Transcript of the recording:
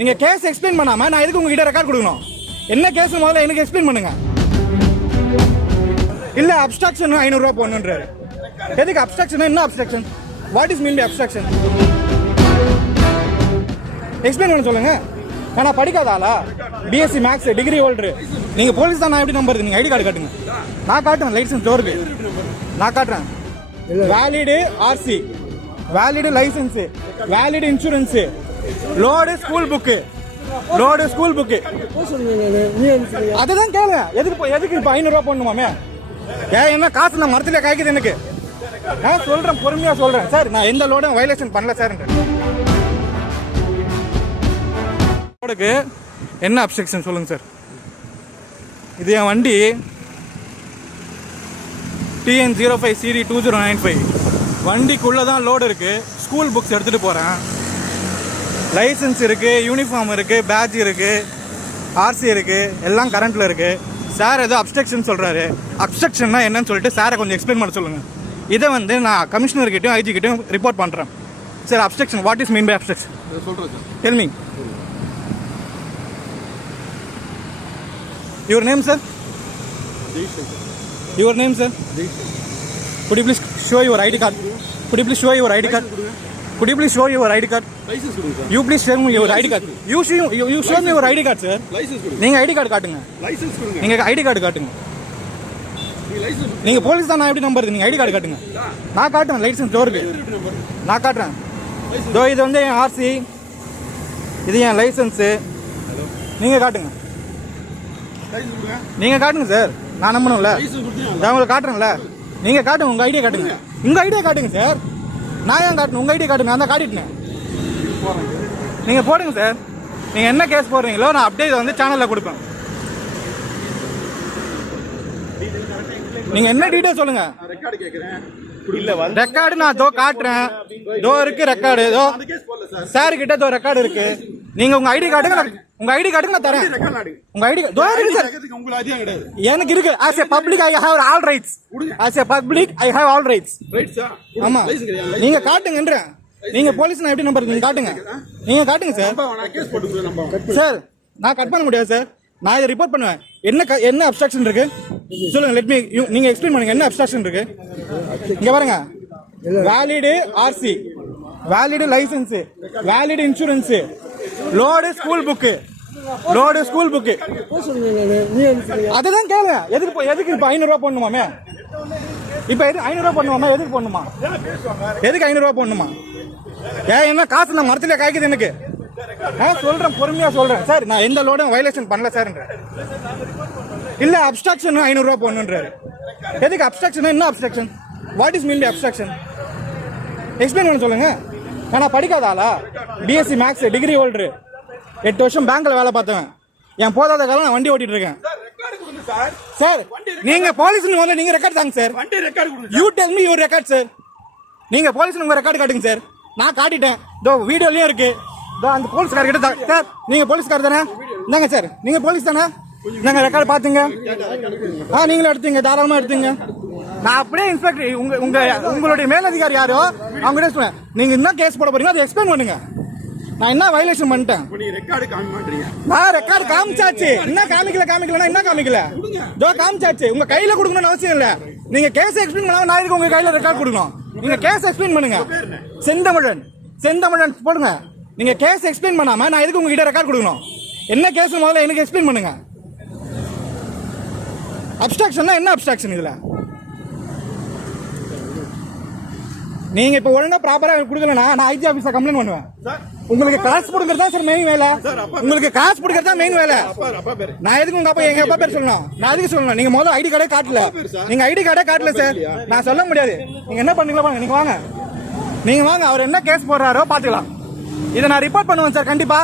நீங்க case explain பண்ணாம நான் எதுக்கு உங்ககிட்ட ரெக்கார்ட் கொடுக்கணும்? என்ன கேஸ் முதல்ல எனக்கு எக்ஸ்பிளைன் பண்ணுங்க. இல்ல அப்ஸ்ட்ரக்ஷன் 500 ரூபாய் போடணுன்றாரு. எதுக்கு அப்ஸ்ட்ரக்ஷன்? என்ன obstruction? What is mean by obstruction? Explain பண்ண சொல்லுங்க. நான் படிக்காத ஆளா? BSc maths degree holder. நீங்க போலீஸ் தான், நான் எப்படி நம்புறது? நீங்க ஐடி கார்டு காட்டுங்க. நான் காட்டுறேன் லைசன்ஸ் டோருக்கு. நான் காட்டுறேன். Valid RC, valid license, valid insurance, load school book, load school book. அதுதான் கேளுங்க. எதுக்கு இப்போ 500 ரூபாய் போடணுமாமே? ஏன் என்ன காசு நான் மரத்துல காய்க்குது எனக்கு? நான் சொல்றேன், பொறுமையா சொல்றேன் சார். நான் எந்த லோடும் வயலேஷன் பண்ணல சார். லோடுக்கு என்ன அப்ஸ்ட்ரக்ஷன் சொல்லுங்க சார்? இது என் வண்டி TN05 CD 2095. வண்டிக்குள்ள தான் லோடு இருக்கு. ஸ்கூல் புக்ஸ் எடுத்துட்டு போறேன். லைசன்ஸ் இருக்கு, யூனிஃபார்ம் இருக்கு, பேட்ச் இருக்கு, ஆர்சி இருக்கு, எல்லாம் கரண்ட்ல இருக்கு. சார் ஏதோ அப்ஸ்ட்ரக்ஷன் சொல்றாரு. அப்ஸ்ட்ரக்ஷன்னா என்னன்னு சொல்லிட்டு சாரை கொஞ்சம் எக்ஸ்பிளைன் பண்ண சொல்லுங்க. இதை வந்து நான் கமிஷனர் கிட்டயும் ஐஜி கிட்டயும் ரிப்போர்ட் பண்றேன். Sir obstruction, what is mean by obstruction? Tell me. Your name, sir? Your name, sir? Could you please show your ID card? Could you please show your ID card? Could you please show your ID card? License கொடுங்க. You please show me your ID card. You show me your ID card, sir. License கொடுங்க. நீங்க ID card காட்டுங்க. License கொடுங்க. நீங்க ID card காட்டுங்க. நீங்க police தான், நான் எப்படி நம்புறது? நீங்க ஐடி கார்டு காட்டுங்க. நான் காட்டுறேன் லைசன்ஸ் டோருக்கு. நான் காட்டுறேன். இதோ இது வந்து என் ஆர்சி, இது என் லைசன்ஸ். நீங்க காட்டுங்க. நீங்க காட்டுங்க சார். நான் நம்பணும்ல. நான் உங்களுக்கு காட்டுறேன்ல. நீங்க காட்டுங்க, உங்க ஐடியா காட்டுங்க. உங்க ஐடியா காட்டுங்க சார். நான் ஏன் காட்டணும்? உங்க ஐடியா காட்டுங்க. நான் தான் காட்டிட்டேன். நீங்க போடுங்க சார். நீங்க என்ன கேஸ் போடுறீங்களோ நான் அப்டேட் வந்து சேனல்ல கொடுப்பேன். நீங்க என்ன டீடைல் சொல்லுங்க. ரெக்கார்ட் கேக்குறேன். ரெக்கார்டு நான் தோ காட்டுறேன். தோ இருக்கு ரெக்கார்டு. தோ சார் கிட்ட தோ ரெக்கார்டு இருக்கு. நீங்க உங்க ஐடி காட்டுங்க. உங்க ஐடி காட்டுங்க, நான் தரேன். உங்க ஐடி தோ இருக்கு சார். உங்களுக்கு ஐடியா கிடையாது. எனக்கு இருக்கு. as a public I have all rights. as a public I have all rights. ரைட்ஸா? ஆமா. நீங்க காட்டுங்கன்றேன். நீங்க போலீஸ் நான் எப்படி நம்பர்? நீங்க காட்டுங்க. நீங்க காட்டுங்க சார். நான் கேஸ் போட்டுக்கிறேன். நம்ம சார் நான் கட் பண்ண முடியாது சார். நான் இதை ரிப்போர்ட் பண்ணுவேன். என்ன அப்ஸ்ட்ரக்ஷன் இருக்கு சொல்லுங்க. Let me. நீங்க எக்ஸ்பிளைன் பண்ணுங்க. என்ன அப்ஸ்ட்ரக்ஷன் இருக்கு? இங்க பாருங்க. Valid RC, valid license, valid insurance, load school book, load school book. அதுதான் கேளுங்க. எதுக்கு இப்போ 500 ரூபாய் போடணுமாமே? இப்போ 500 ரூபாய் போடணுமா? எதுக்கு போடணுமா? எதுக்கு 500 ரூபாய் போடணுமா? ஏன் என்ன காசு நான் மரத்துல காய்க்குது எனக்கு? நான் சொல்றேன், பொறுமையா சொல்றேன் சார். நான் எந்த லோடும் வயலேஷன் பண்ணல சார். இல்ல அப்ஸ்ட்ரக்ஷன் 500 ரூபாய் போடணுன்றாரு. எதுக்கு அப்ஸ்ட்ரக்ஷன்? என்ன obstruction? What is mean by obstruction? Explain பண்ண சொல்லுங்க. நான் படிக்காத ஆளா? BSc maths degree holder. 8 வருஷம் பேங்க்ல வேலை பார்த்தேன். என் போதாத காலம் நான் வண்டி ஓட்டிட்டு இருக்கேன். சார் நீங்க போலீஸ் வந்து நீங்க ரெக்கார்ட் தாங்க sir. You tell me your record sir. நீங்க போலீஸ் உங்க ரெக்கார்டு காட்டுங்க சார். நான் காட்டிட்டேன். இதோ வீடியோலயும் இருக்கு. அந்த போலீஸ்கார கிட்ட சார். நீங்க போலீஸ்கார் தானே? இந்தாங்க சார். நீங்க போலீஸ் தானே? நாங்க ரெக்கார்டு பாத்துங்க. நீங்களும் எடுத்தீங்க, தாராளமா எடுத்தீங்க. நான் அப்படியே இன்ஸ்பெக்டர் உங்களுடைய மேலதிகாரி யாரோ அவங்க கிட்ட சொல்றேன். நீங்க என்ன கேஸ் போட போறீங்க அதை எக்ஸ்பிளைன் பண்ணுங்க. நான் என்ன வயலேஷன் பண்ணிட்டேன்? நான் ரெக்கார்டு காமிச்சாச்சு. என்ன காமிக்கலன்னா என்ன காமிக்கல? இதோ காமிச்சாச்சு. உங்க கையில கொடுக்கணும்னு அவசியம் இல்ல. நீங்க கேஸ் எக்ஸ்பிளைன் பண்ணாம நான் இதுக்கு உங்க கையில ரெக்கார்ட் கொடுக்கணும். நீங்க கேஸ் எக்ஸ்பிளைன் பண்ணுங்க. செந்தமிழன் போடுங்க. நீங்க கேஸ் எக்ஸ்பிளைன் பண்ணாம நான் எதுக்கு உங்ககிட்ட ரெக்கார்ட் கொடுக்கணும்? என்ன கேஸ் முதல்ல எனக்கு எக்ஸ்பிளைன் பண்ணுங்க. அப்ஸ்ட்ரக்ஷன்னா என்ன அப்ஸ்ட்ரக்ஷன்? இதுல நீங்க இப்ப ஒழுங்கா ப்ராப்பரா கொடுக்கலனா நான் ஐஜி ஆபீஸ்ல கம்ப்ளைண்ட் பண்ணுவேன். உங்களுக்கு காசு கொடுக்கறதா சார் மெயின் வேலை. உங்களுக்கு காசு கொடுக்கறதா மெயின் வேலை. நான் எதுக்கு உங்க அப்பா எங்க அப்பா பேர் சொல்லணும்? நான் எதுக்கு சொல்லணும்? நீங்க முதல்ல ஐடி கார்டே காட்டல. நீங்க ஐடி கார்டே காட்டல சார். நான் சொல்ல முடியாது. நீங்க என்ன பண்ணீங்களா பாருங்க. நீங்க வாங்க. அவர் என்ன கேஸ் போடுறாரோ பாத்துக்கலாம். இதை நான் ரிப்போர்ட் பண்ணுவேன் சார் கண்டிப்பா.